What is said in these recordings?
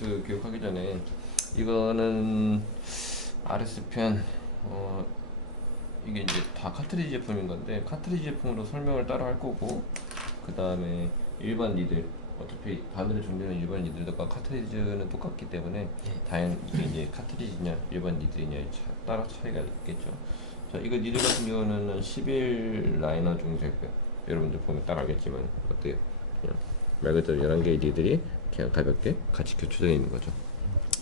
RS 교육하기 전에 이거는 RS 편 이게 이제 다 카트리지 제품인 건데 카트리지 제품으로 설명을 따로 할 거고, 그 다음에 일반 니들 어차피 바늘을 정리하는 일반 니들과 카트리지는 똑같기 때문에 다양 이게 이제 카트리지냐 일반 니들이냐의 따라 차이가 있겠죠. 자, 이거 니들 같은 경우는 11 라이너 정도 되고요. 여러분들 보면 딱 알겠지만 어때요? 그냥 말 그대로 11개의 니들이 그냥 가볍게 같이 교차되어 있는 거죠.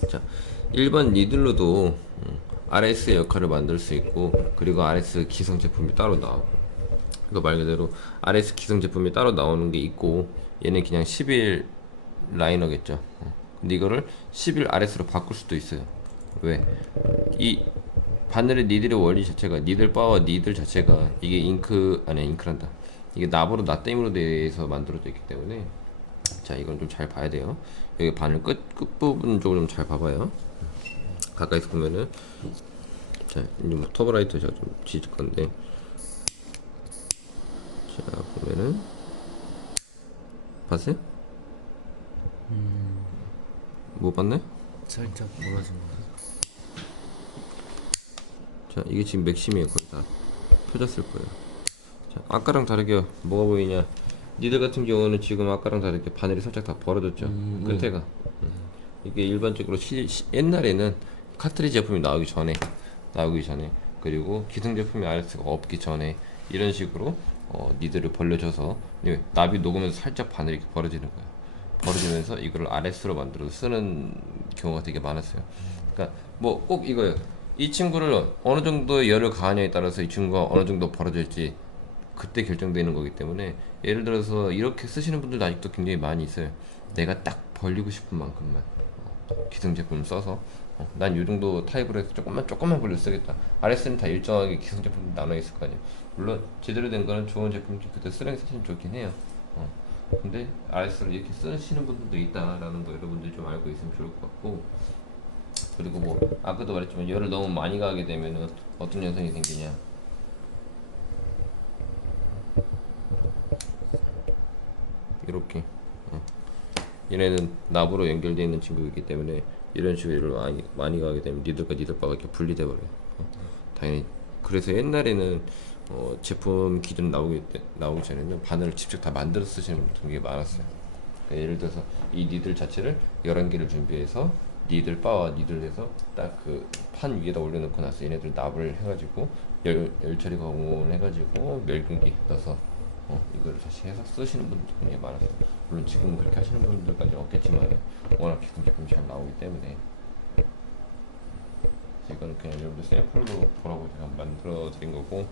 자, 일반 니들로도 RS의 역할을 만들 수 있고, 그리고 RS 기성 제품이 따로 나오고, 그 말 그대로 RS 기성 제품이 따로 나오는 게 있고, 얘는 그냥 11 라이너겠죠. 근데 이거를 11 RS로 바꿀 수도 있어요. 왜? 이 바늘의 니들의 원리 자체가, 니들 바와 니들 자체가 이게 잉크란다. 이게 납으로 납땜으로 돼서 만들어져 있기 때문에, 자, 이건 좀 잘 봐야 돼요. 여기 바늘 끝부분 쪽을 좀 잘 봐봐요. 가까이서 보면은, 자, 이제 뭐 터보라이터 제가 좀 지질 건데, 자, 보면은, 봤어요? 못 봤네? 살짝 멀어진 거. 자, 이게 지금 맥심이에요. 거의 다 펴졌을 거예요. 자, 아까랑 다르게 뭐가 보이냐? 니들 같은 경우는 지금 아까랑 다르게 바늘이 살짝 다 벌어졌죠. 끝에가. 이게 일반적으로 옛날에는 카트리지 제품이 나오기 전에 그리고 기성 제품이 RS가 없기 전에 이런 식으로 니들을 벌려줘서 납이 녹으면서 살짝 바늘이 이렇게 벌어지는 거야. 벌어지면서 이거를 RS로 만들어서 쓰는 경우가 되게 많았어요. 그러니까 뭐 꼭 이거예요. 이 친구를 어느 정도 열을 가하냐에 따라서 이 친구가 어느 정도 벌어질지 그때 결정되는 거기 때문에, 예를 들어서 이렇게 쓰시는 분들도 아직도 굉장히 많이 있어요. 내가 딱 벌리고 싶은 만큼만 기성 제품을 써서 난 이 정도 타입으로 해서 조금만 벌려 쓰겠다. RS는 다 일정하게 기성 제품 나눠 있을 거 아니에요. 물론 제대로 된 거는 좋은 제품 그때 쓰는 게 사실 좋긴 해요. 근데 RS를 이렇게 쓰시는 분들도 있다라는 거 여러분들 좀 알고 있으면 좋을 것 같고, 그리고 뭐 아까도 말했지만 열을 너무 많이 가하게 되면은 어떤 현상이 생기냐, 이렇게 얘네는 납으로 연결되어 있는 친구이기 때문에 이런 식으로 열을 많이 가게 되면 니들과 니들바가 이렇게 분리돼 버려요. 당연히. 그래서 옛날에는 제품 기준 나오기 전에는 바늘을 직접 다 만들어 쓰시는 분들이 되게 많았어요. 그러니까 예를 들어서 이 니들 자체를 11개를 준비해서 니들 바와 니들 해서 딱 그 판 위에다 올려놓고 나서 얘네들 납을 해가지고 열 처리 가공을 해가지고 멸균기 넣어서 이거를 다시 해서 쓰시는 분들도 굉장히 많았어요. 물론 지금은 그렇게 하시는 분들까지 없겠지만 워낙 기성 제품이 잘 나오기 때문에. 그래서 이거는 그냥 여러분들 샘플로 보라고 제가 만들어 드린 거고,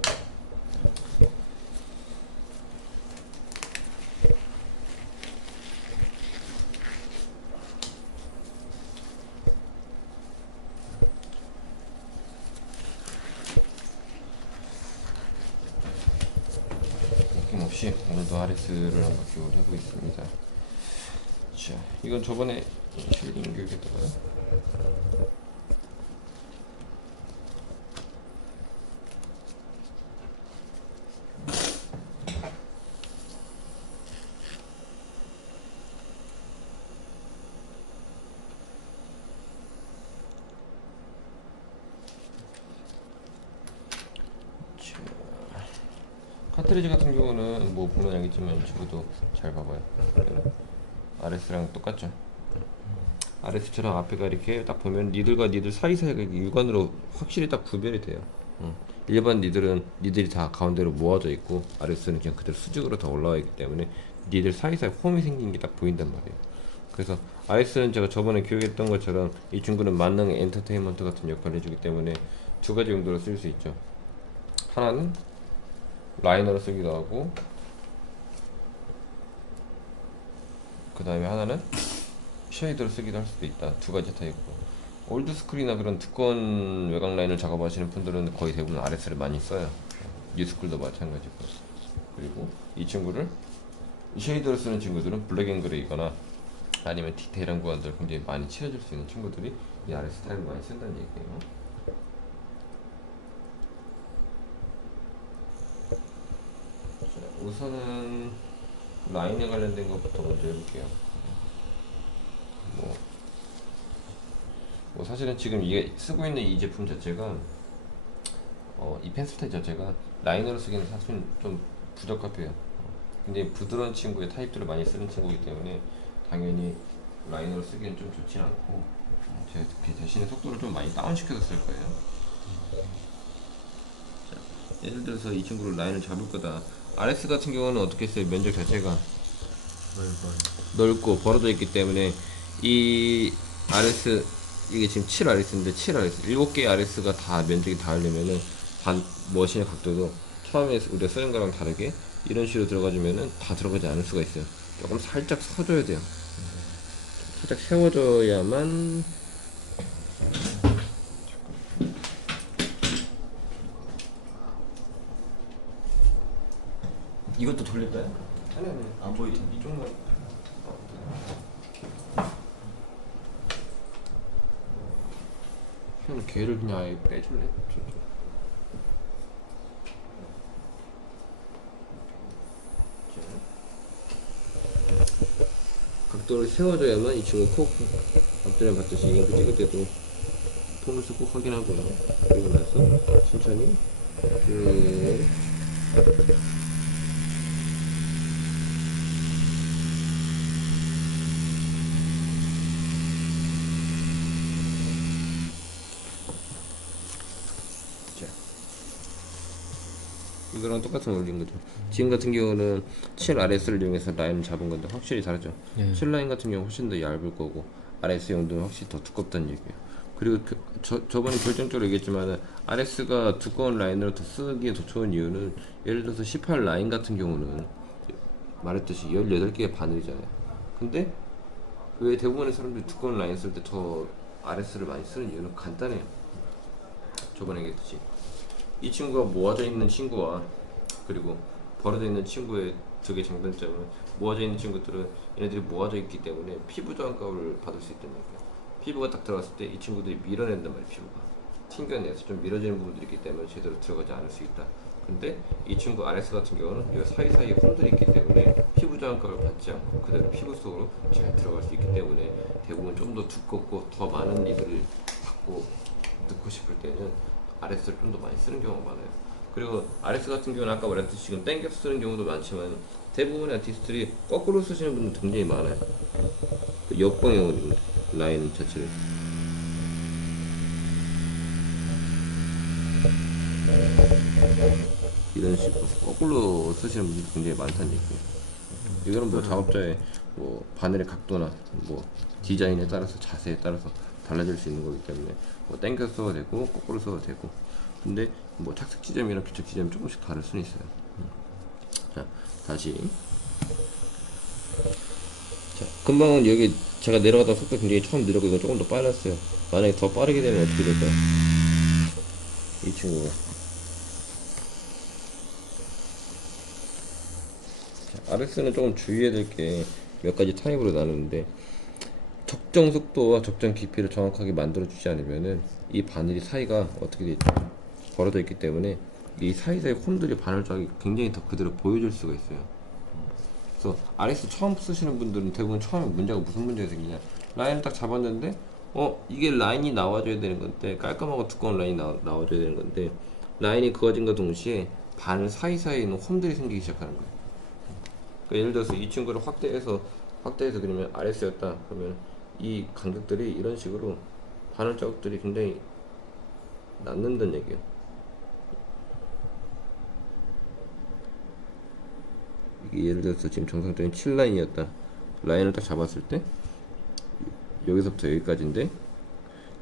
느낌없이 오늘도 RS를 한번 교육을 해보겠습니다. 자, 이건 저번에 쉐딩 교육했다고요? 카트리지 같은 경우는 뭐 보면 알겠지만 저도 잘 봐봐요. RS랑 똑같죠. RS처럼 앞에가 이렇게 딱 보면 니들과 니들 사이사이가 육안으로 확실히 딱 구별이 돼요. 일반 니들이 다 가운데로 모아져 있고, RS는 그냥 그대로 수직으로 다 올라와 있기 때문에 니들 사이사이 홈이 생긴 게 딱 보인단 말이에요. 그래서 RS는 제가 저번에 교육했던 것처럼 이 친구는 만능 엔터테인먼트 같은 역할을 해주기 때문에 두 가지 용도로 쓸 수 있죠. 하나는 라이너로 쓰기도 하고, 그 다음에 하나는 쉐이드로 쓰기도 할 수도 있다. 두 가지 타입으로. 올드스쿨이나 그런 두꺼운 외곽 라인을 작업하시는 분들은 거의 대부분 RS를 많이 써요. 뉴스쿨도 마찬가지고. 그리고 이 친구를 쉐이드로 쓰는 친구들은 블랙 앤 그레이거나 아니면 디테일한 구간들 굉장히 많이 칠해줄 수 있는 친구들이 이 RS 타입을 많이 쓴다는 얘기예요. 자, 우선은 라인에 관련된 것부터 먼저 해볼게요. 뭐 뭐 사실은 지금 이게 쓰고 있는 이 제품 자체가 이 펜슬 타입 자체가 라이너로 쓰기는 사실 좀 부적합해요. 근데 부드러운 친구의 타입들을 많이 쓰는 친구이기 때문에 당연히 라이너로 쓰기는 좀 좋진 않고 제 대신에 속도를 좀 많이 다운시켜서 쓸 거예요. 자, 예를 들어서 이 친구를 라인을 잡을 거다. RS 같은 경우는 어떻게 써요? 면적 자체가 넓고 벌어져 있기 때문에 이 RS 이게 지금 7RS인데 7RS 7개의 RS가 다 면적이 닿으려면은 머신의 각도도 처음에 우리가 쓰는 거랑 다르게 이런 식으로 들어가주면은 다 들어가지 않을 수가 있어요. 조금 살짝 서줘야 돼요. 살짝 세워줘야만. 이것도 돌릴까요? 아니 안 보이죠? 이쪽만. 그냥 걔를 그냥 아예 빼줄래? 각도를 세워줘야만 이 친구 콕 앞전에 봤듯이 잉크 찍을 때도 포물스 꼭 확인하고요. 그리고 나서 천천히 쭉 이거랑 똑같은 원리인 거죠. 지금 같은 경우는 7RS를 이용해서 라인을 잡은 건데 확실히 다르죠. 네. 7라인 같은 경우 훨씬 더 얇을 거고 RS 용도는 확실히 더 두껍다는 얘기예요. 그리고 저번에 결정적으로 얘기했지만 RS가 두꺼운 라인으로 더 쓰기에 더 좋은 이유는 예를 들어서 18 라인 같은 경우는 말했듯이 18개의 바늘이잖아요. 근데 왜 대부분의 사람들이 두꺼운 라인 쓸 때 더 RS를 많이 쓰는 이유는 간단해요. 저번에 얘기했듯이 이 친구가 모아져 있는 친구와 그리고 벌어져 있는 친구의 두 개 장단점은 모아져 있는 친구들은 얘네들이 모아져 있기 때문에 피부 저항값을 받을 수 있다는 얘기예요. 피부가 딱 들어갔을 때 이 친구들이 밀어낸단 말이에요. 피부가 튕겨내서 좀 밀어지는 부분들이 있기 때문에 제대로 들어가지 않을 수 있다. 근데 이 친구 RS 같은 경우는 이 사이사이에 홈들이 있기 때문에 피부 저항값을 받지 않고 그대로 피부 속으로 잘 들어갈 수 있기 때문에 대부분 좀 더 두껍고 더 많은 리드를 받고 넣고 싶을 때는 RS를 좀 더 많이 쓰는 경우가 많아요. 그리고 RS 같은 경우는 아까 말했듯이 지금 당겨서 쓰는 경우도 많지만 대부분의 아티스트들이 거꾸로 쓰시는 분들 굉장히 많아요. 그 역방향 라인 자체를 이런 식으로 거꾸로 쓰시는 분들이 굉장히 많다는 얘기예요. 이거는 뭐 작업자의 뭐 바늘의 각도나 뭐 디자인에 따라서 자세에 따라서 달라질 수 있는 거기 때문에 뭐 당겨서 써도 되고 거꾸로 써도 되고 근데 뭐 착색 지점이랑 교착 지점이 조금씩 다를 수는 있어요. 자 다시 자 금방은 여기 제가 내려가다 속도 굉장히 처음 느렸고 이건 조금 더 빨랐어요. 만약에 더 빠르게 되면 어떻게 될까요? 이 친구가 RS는 조금 주의해야 될 게 몇 가지 타입으로 나누는데 적정 속도와 적정 깊이를 정확하게 만들어 주지 않으면은 이 바늘이 사이가 어떻게 되죠? 벌어져 있기 때문에 이 사이사이 홈들이 바늘 자국이 굉장히 더 그대로 보여줄 수가 있어요. 그래서 RS 처음 쓰시는 분들은 대부분 처음에 문제가 무슨 문제가 생기냐 라인을 딱 잡았는데 이게 라인이 나와줘야 되는 건데 깔끔하고 두꺼운 라인이 나와줘야 되는 건데 라인이 그어진과 동시에 바늘 사이사이에 있는 홈들이 생기기 시작하는 거예요. 그러니까 예를 들어서 이 친구를 확대해서 그러면 RS였다 그러면 이 간격들이 이런 식으로 바늘 자국들이 굉장히 남는다는 얘기예요. 이게 예를 들어서 지금 정상적인 7라인이었다 라인을 딱 잡았을 때 여기서부터 여기까지인데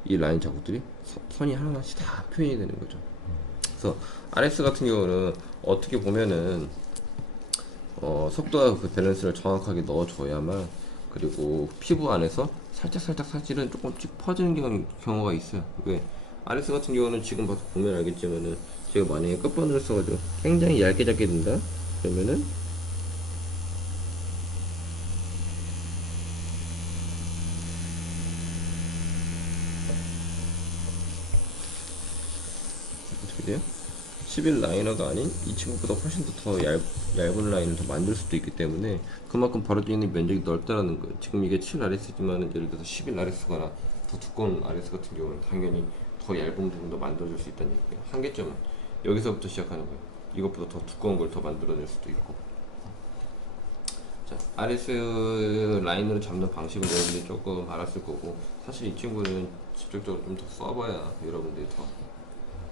이 라인 자국들이 선이 하나하나씩 다 표현이 되는 거죠. 그래서 RS 같은 경우는 어떻게 보면은 속도와 그 밸런스를 정확하게 넣어줘야만 그리고 피부 안에서 살짝 사실은 조금씩 퍼지는 경우가 있어요. 왜? RS 같은 경우는 지금 봐서 보면 알겠지만은 제가 만약에 끝바늘을 써가지고 굉장히 얇게 잡게 된다 그러면은 어떻게 돼요? 11 라이너가 아닌 이 친구보다 훨씬 더 얇은 라인을 더 만들 수도 있기 때문에 그만큼 벌어져 있는 면적이 넓다라는 거예요. 지금 이게 7RS지만 예를 들어서 11RS거나 더 더 두꺼운 RS 같은 경우는 당연히 더 얇은 부분도 만들어줄 수 있다는 얘기예요. 한계점은 여기서부터 시작하는 거예요. 이것보다 더 두꺼운 걸 더 만들어낼 수도 있고. 자, RS 라인으로 잡는 방식을 여러분들이 조금 알았을 거고, 사실 이 친구는 직접적으로 좀 더 써봐야 여러분들이 더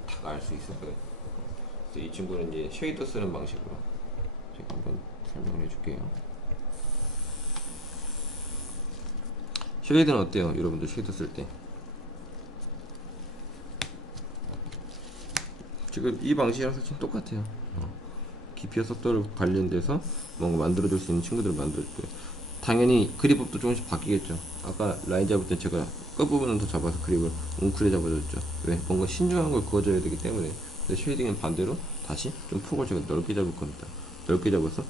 딱 알 수 있을 거예요. 그래서 이 친구는 이제 쉐이더 쓰는 방식으로 제가 한번 설명을 해줄게요. 쉐이드는 어때요? 여러분들 쉐이더 쓸 때 지금 이 방식이랑 사실 똑같아요. 깊이와 속도를 관련돼서 뭔가 만들어줄 수 있는 친구들을 만들어줄 거예요. 당연히 그립법도 조금씩 바뀌겠죠. 아까 라인 잡을 때 제가 끝부분은 더 잡아서 그립을 웅크려 잡아줬죠. 왜? 뭔가 신중한 걸 그어줘야 되기 때문에. 근데 쉐이딩은 반대로 다시 좀 폭을 제가 넓게 잡을 겁니다. 넓게 잡아서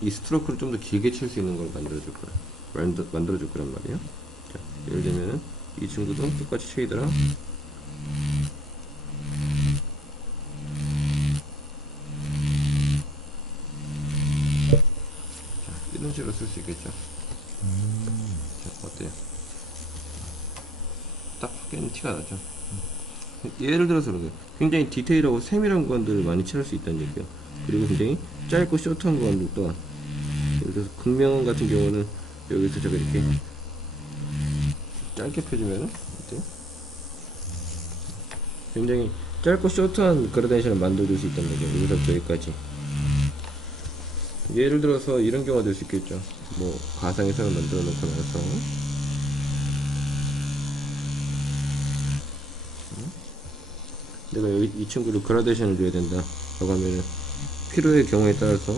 이 스트로크를 좀 더 길게 칠 수 있는 걸 만들어줄 거예요. 만들어줄 거란 말이에요. 자, 예를 들면은 이 친구도 똑같이 쉐이드랑 이런 식으로 쓸 수 있겠죠. 자, 어때요? 딱 확연히 티가 나죠. 예를 들어서 그래요. 굉장히 디테일하고 세밀한 구간들을 많이 칠할 수 있다는 얘기예요. 그리고 굉장히 짧고 쇼트한 구간들 또한, 예를 들어서 극명원 같은 경우는 여기서 제가 이렇게 짧게 펴주면은 어때요? 굉장히 짧고 쇼트한 그라데이션을 만들어줄 수 있다는 거죠. 여기서부터 여기까지. 예를 들어서 이런 경우가 될 수 있겠죠. 뭐 가상의 선을 만들어 놓고 나서 내가 여기 이 친구를 그라데이션을 줘야 된다 라고 하면은 필요의 경우에 따라서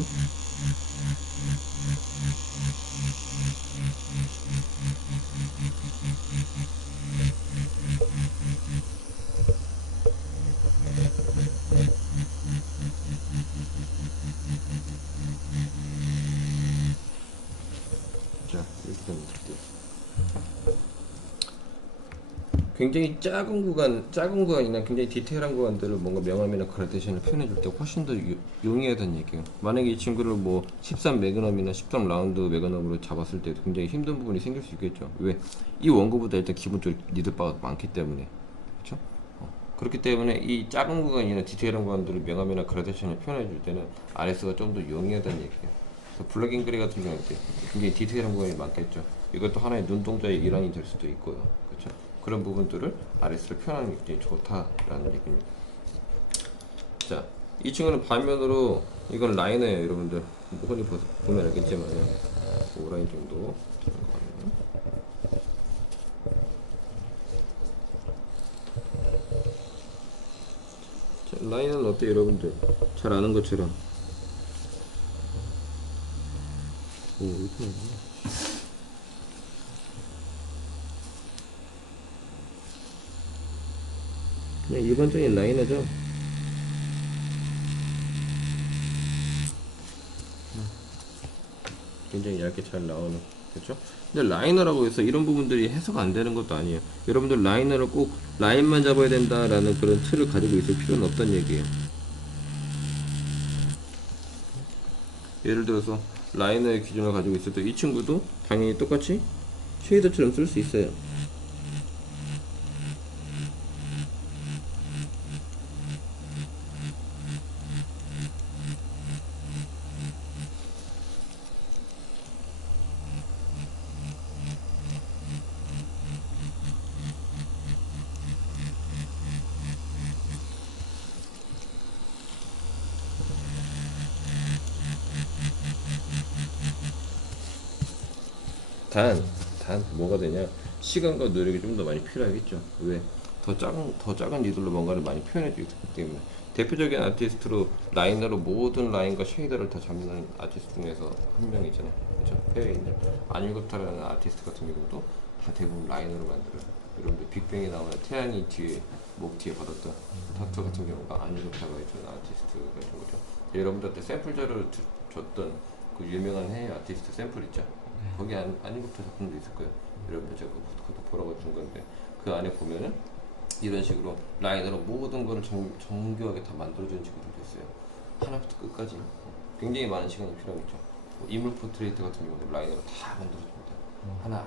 자 이렇게 됩니다. 굉장히 작은 구간이나 굉장히 디테일한 구간들을 뭔가 명암이나 그라데이션을 표현해줄 때 훨씬 더 용이하다는 얘기예요. 만약에 이 친구를 뭐 13 매그넘이나 13 라운드 매그넘으로 잡았을 때도 굉장히 힘든 부분이 생길 수 있겠죠. 왜? 이 원고보다 일단 기본적으로 니들바가 많기 때문에. 그렇죠? 그렇기 때문에 이 작은 구간이나 디테일한 구간들을 명암이나 그라데이션을 표현해줄 때는 RS가 좀 더 용이하다는 얘기예요. 그래서 블랙 그레이 같은 경우는 굉장히 디테일한 구간이 많겠죠. 이것도 하나의 눈동자의 일환이 될 수도 있고요. 그렇죠? 그런 부분들을 RS를 표현하는 게 굉장히 좋다라는 얘기입니다. 자, 이 친구는 반면으로 이건 라이너예요, 여러분들. 흔히 보면 알겠지만 5라인 정도 되는 거 같네요. 자, 라이너는 어때요, 여러분들? 잘 아는 것처럼. 오, 이렇게 나오네. 그냥 일반적인 라이너죠. 굉장히 얇게 잘 나오는, 그렇죠? 근데 라이너라고 해서 이런 부분들이 해석 안 되는 것도 아니에요. 여러분들 라이너를 꼭 라인만 잡아야 된다라는 그런 틀을 가지고 있을 필요는 없다는 얘기예요. 예를 들어서 라이너의 기준을 가지고 있을 때 이 친구도 당연히 똑같이 쉐이더처럼 쓸 수 있어요. 단 뭐가 되냐, 시간과 노력이 좀 더 많이 필요하겠죠. 왜? 더 작은 니들로 뭔가를 많이 표현해 주기 때문에. 대표적인 아티스트로 라이너로 모든 라인과 쉐이더를 다 잡는 아티스트 중에서 한 명이잖아요. 그렇죠? 해외에 있는 아닐고타라는 아티스트 같은 경우도 다 대부분 라이너로 만들어요. 여러분들 빅뱅에 나오는 태양이 뒤에 목 뒤에 받았던 타투 같은 경우가 아닐고타가 해준 아티스트가 있는 거죠. 여러분들한테 샘플 자료를 줬던 그 유명한 해외 아티스트 샘플 있죠. 거기 아니부터 작품도 있을 거예요. 여러분들 제가 그것도 보라고 준 건데 그 안에 보면은 이런 식으로 라이너로 모든 거를 정교하게 다 만들어주는 친구들도 있어요. 하나부터 끝까지 굉장히 많은 시간이 필요하겠죠. 인물 포트레이트 같은 경우도 라이너로 다 만들어줍니다. 하나.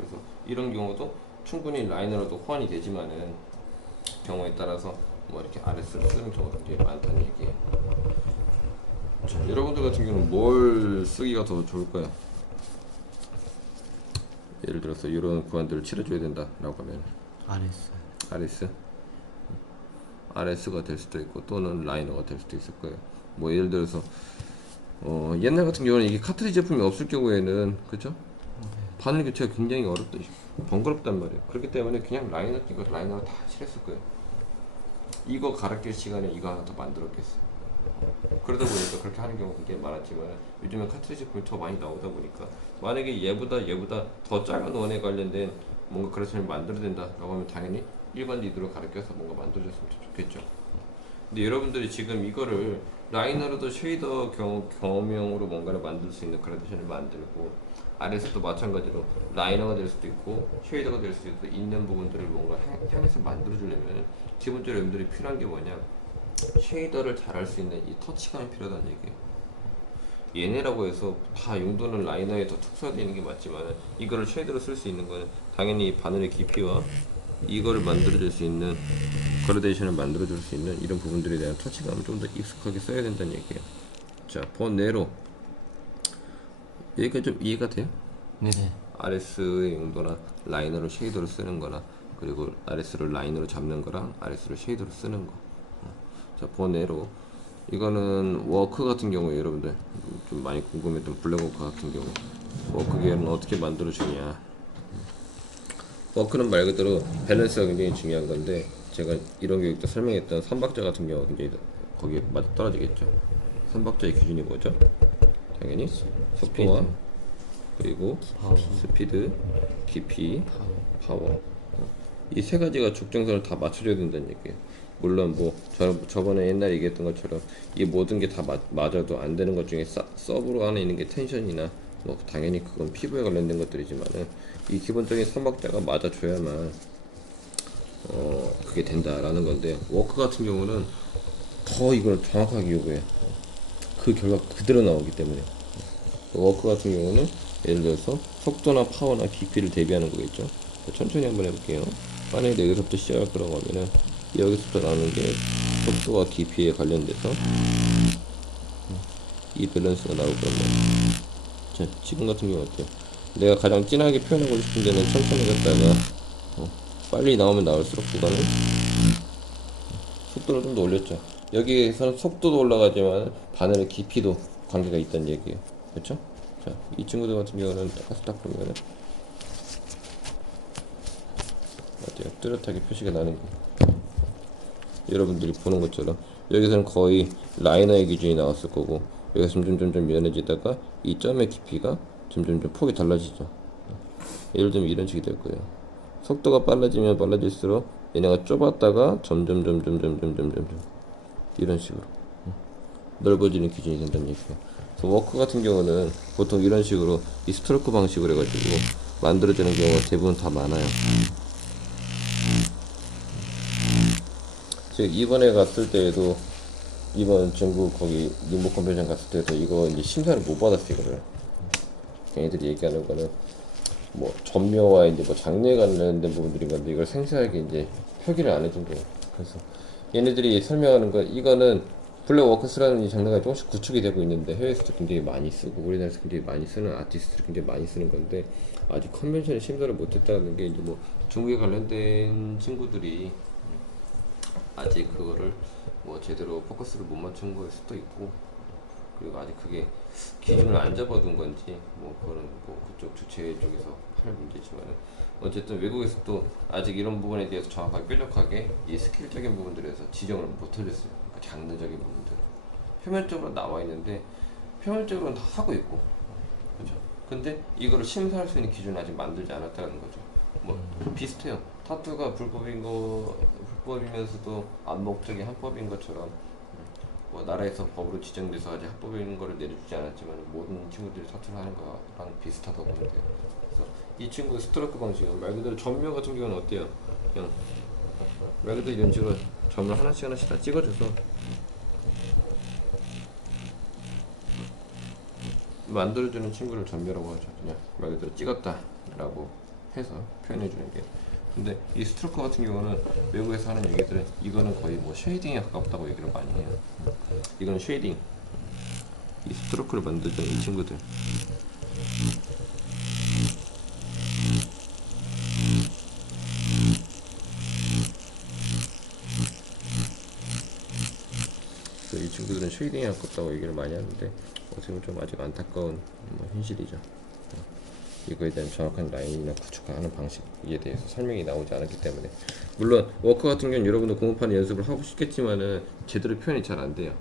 그래서 이런 경우도 충분히 라이너로도 호환이 되지만은 경우에 따라서 뭐 이렇게 RS를 쓰는 경우가 굉장히 많다는 얘기예요. 자, 여러분들 같은 경우는 뭘 쓰기가 더 좋을까요? 예를 들어서 이런 구간들을 칠해줘야 된다라고 하면 RS. RS? RS가 될 수도 있고 또는 라이너가 될 수도 있을 거예요. 뭐 예를 들어서 옛날 같은 경우는 이게 카트리지 제품이 없을 경우에는 그죠? 바늘 교체가 굉장히 어렵다, 번거롭단 말이에요. 그렇기 때문에 그냥 라이너 이거 라이너가 다 칠했을 거예요. 이거 갈아 낄 시간에 이거 하나 더 만들었겠어요. 그러다 보니까 그렇게 하는 경우가 굉장히 많았지만 요즘엔 카트리지 제품이 더 많이 나오다 보니까 만약에 얘보다 더 작은 원에 관련된 뭔가 그래서를 만들어야 된다라고 하면 당연히 일반 리드로 갈아 껴서 뭔가 만들어줬으면 좋겠죠. 근데 여러분들이 지금 이거를 라이너로도 쉐이더 겸용으로 뭔가를 만들 수 있는 그라데이션을 만들고 RS도 마찬가지로 라이너가 될 수도 있고 쉐이더가 될 수도 있는 부분들을 뭔가 향해서 만들어주려면 기본적으로 여러분들이 필요한 게 뭐냐, 쉐이더를 잘 할 수 있는 이 터치감이 필요하다는 얘기예요. 얘네라고 해서 다 용도는 라이너에 더 특수화되어 있는 게 맞지만 이거를 쉐이더로 쓸 수 있는 거는 당연히 바늘의 깊이와 이거를 만들어줄 수 있는 그라데이션을 만들어줄 수 있는 이런 부분들에 대한 터치감을 좀 더 익숙하게 써야 된다는 얘기예요. 자, 번외로 여기까지 좀 이해가 돼요? 네네. RS의 용도나 라이너를 쉐이더로 쓰는 거나 그리고 RS를 라이너로 잡는 거랑 RS를 쉐이더로 쓰는 거. 자, 번외로 이거는 워크 같은 경우에 여러분들 좀 많이 궁금했던 블랙워크 같은 경우 워크 계열은 어떻게 만들어 주냐. 워크는 말 그대로 밸런스가 굉장히 중요한 건데 제가 이런 교육 때 설명했던 삼박자 같은 경우가 굉장히 거기에 맞아 떨어지겠죠. 삼박자의 기준이 뭐죠? 당연히 속도와 그리고 파워. 스피드, 깊이, 파워. 이 세 가지가 적정선을 다 맞춰줘야 된다는 얘기예요. 물론 뭐 저번에 옛날에 얘기했던 것처럼 이 모든 게 다 맞아도 안 되는 것 중에 서브로 안에 있는 게 텐션이나 뭐 당연히 그건 피부에 관련된 것들이지만은 이 기본적인 삼박자가 맞아줘야만 그게 된다라는 건데 워크 같은 경우는 더 이걸 정확하게 요구해요. 그 결과 그대로 나오기 때문에 워크 같은 경우는 예를 들어서 속도나 파워나 깊이를 대비하는 거겠죠. 천천히 한번 해볼게요. 만약에 여기서부터 시작할 거라고 하면은 여기서부터 나오는 게 속도와 깊이에 관련돼서 이 밸런스가 나올 겁니다. 자, 지금 같은 경우 어때요? 내가 가장 진하게 표현하고 싶은 데는 천천히 갔다가 빨리 나오면 나올수록 구간은 속도를 좀 더 올렸죠. 여기에서는 속도도 올라가지만 바늘의 깊이도 관계가 있다는 얘기예요. 그렇죠? 자, 이 친구들 같은 경우는 딱 보면은 어때요? 뚜렷하게 표시가 나는 거. 여러분들이 보는 것처럼 여기서는 거의 라이너의 기준이 나왔을 거고 여기서 점점 연해지다가 이 점의 깊이가 점점 폭이 달라지죠. 예를 들면 이런 식이 될 거예요. 속도가 빨라지면 빨라질수록 얘네가 좁았다가 점점 이런 식으로 넓어지는 기준이 된다는 얘기예요. 그래서 워크 같은 경우는 보통 이런 식으로 이 스트로크 방식으로 해가지고 만들어지는 경우가 대부분 다 많아요. 제가 이번에 갔을 때에도 이번 전국 거기 림보 컨벤션 갔을 때도 이거 이제 심사를 못 받았어요. 이거를 걔네들이 얘기하는 거는 뭐 점묘와 이제 뭐 장르에 관련된 부분들인 건데 이걸 생생하게 이제 표기를 안 해준 거예요. 그래서 얘네들이 설명하는 거 이거는 블랙워크스라는 이 장르가 조금씩 구축이 되고 있는데 해외에서도 굉장히 많이 쓰고 우리나라에서 굉장히 많이 쓰는 아티스트들이 굉장히 많이 쓰는 건데 아직 컨벤션에 심사를 못했다는 게 이제 뭐 중국에 관련된 친구들이 아직 그거를 뭐 제대로 포커스를 못 맞춘 거일 수도 있고 그리고 아직 그게 기준을 안 잡아둔 건지 뭐 그거는 뭐 그쪽 주체 쪽에서 할 문제지만 어쨌든 외국에서도 아직 이런 부분에 대해서 정확하게 뾰족하게 이 스킬적인 부분들에서 지정을 못 해줬어요. 그러니까 장르적인 부분들 표면적으로 나와 있는데 표면적으로는 다 하고 있고 그죠. 근데 이거를 심사할 수 있는 기준을 아직 만들지 않았다는 거죠. 뭐 비슷해요. 타투가 불법이면서도 암묵적인 합법인 것처럼 뭐 나라에서 법으로 지정돼서 아직 합법인 거를 내려주지 않았지만 모든 친구들이 타투를 하는 거랑 비슷하다고 보면 돼요. 그래서 이 친구의 스트로크 방식은 말 그대로 점묘 같은 경우는 어때요? 그냥 말 그대로 이런 식으로 점을 하나씩 다 찍어줘서 만들어주는 친구를 점묘라고 하죠. 그냥 말 그대로 찍었다라고 해서 표현해 주는 게. 근데 이 스트로크 같은 경우는 외국에서 하는 얘기들은 이거는 거의 뭐 쉐이딩에 가깝다고 얘기를 많이 해요. 이건 쉐이딩. 이 스트로크를 만들던 이 친구들. 이 친구들은 쉐이딩에 가깝다고 얘기를 많이 하는데 어떻게 보면 좀 아직 안타까운 현실이죠. 이거에 대한 정확한 라인이나 구축하는 방식에 대해서 설명이 나오지 않았기 때문에, 물론 워크 같은 경우는 여러분도 공업하는 연습을 하고 싶겠지만은 제대로 표현이 잘 안 돼요.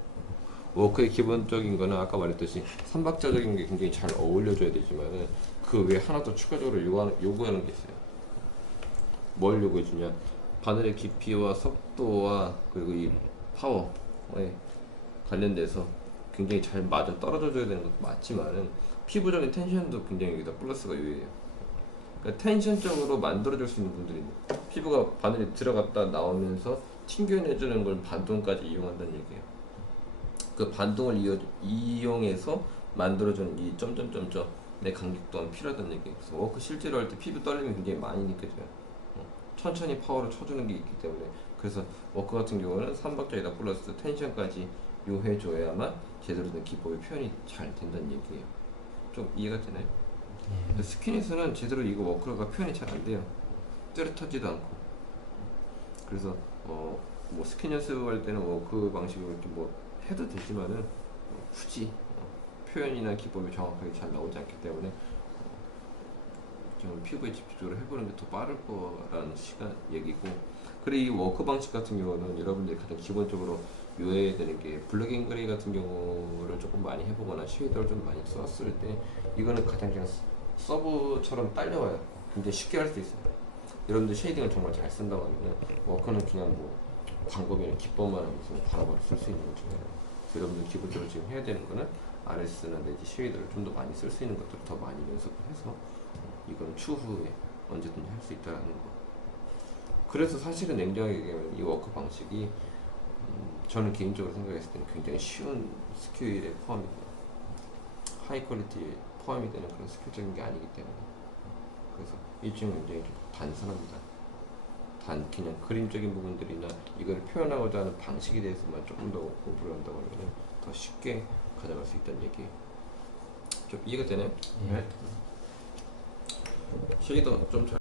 워크의 기본적인 거는 아까 말했듯이 삼박자적인 게 굉장히 잘 어울려줘야 되지만은 그 외에 하나 더 추가적으로 요구하는 게 있어요. 뭘 요구해 주냐? 바늘의 깊이와 속도와 그리고 이 파워에 관련돼서 굉장히 잘 맞아 떨어져 줘야 되는 것도 맞지만은 피부적인 텐션도 굉장히 여기다 플러스가 요해요. 그러니까 텐션적으로 만들어줄 수 있는 분들이 피부가 바늘이 들어갔다 나오면서 튕겨내주는 걸 반동까지 이용한다는 얘기예요. 그 반동을 이용해서 만들어주는 이 점점점점의 간격 또한 필요하다는 얘기예요. 그래서 워크 실제로 할 때 피부 떨림이 굉장히 많이 느껴져요. 천천히 파워를 쳐주는 게 있기 때문에. 그래서 워크 같은 경우는 3박자에다 플러스 텐션까지 요해줘야만 제대로 된 기법의 표현이 잘 된다는 얘기예요. 좀 이해가 되나요? 근데 스키니스는 제대로 이거 워크가 표현이 잘 안 돼요. 뚜렷하지도 않고. 그래서 뭐 스킨 연습할 때는 워크 방식으로 이렇게 뭐 해도 되지만은 굳이 표현이나 기법이 정확하게 잘 나오지 않기 때문에 좀 피부에 집중적으로 해보는 게 더 빠를 거라는 시간 얘기고. 그리고 이 워크 방식 같은 경우는 여러분들이 가장 기본적으로 요해야 되는 게 블랙 앤 그레이 같은 경우를 조금 많이 해보거나 쉐이더를 좀 많이 썼을 때 이거는 가장 그냥 서브처럼 딸려와요. 굉장히 쉽게 할 수 있어요. 여러분들 쉐이딩을 정말 잘 쓴다고 하면 워크는 그냥 뭐 방법이나 기법만 하면서 바로바로 쓸 수 있는 거잖아요. 여러분들 기본적으로 지금 해야 되는 거는 RS나 내지 쉐이더를 좀 더 많이 쓸 수 있는 것들을 더 많이 연습을 해서 이건 추후에 언제든지 할 수 있다라는 거. 그래서 사실은 냉정하게 얘기하면 이 워크 방식이 저는 개인적으로 생각했을 때는 굉장히 쉬운 스킬에 포함이 돼요. 하이 퀄리티에 포함이 되는 그런 스킬적인 게 아니기 때문에. 그래서 이 친구 굉장히 좀 단순합니다. 그냥 그림적인 부분들이나 이걸 표현하고자 하는 방식에 대해서만 조금 더 공부를 한다고 하면 더 쉽게 가져갈 수 있다는 얘기예요. 좀 이해가 되나요? 예. 쉐이더 좀 잘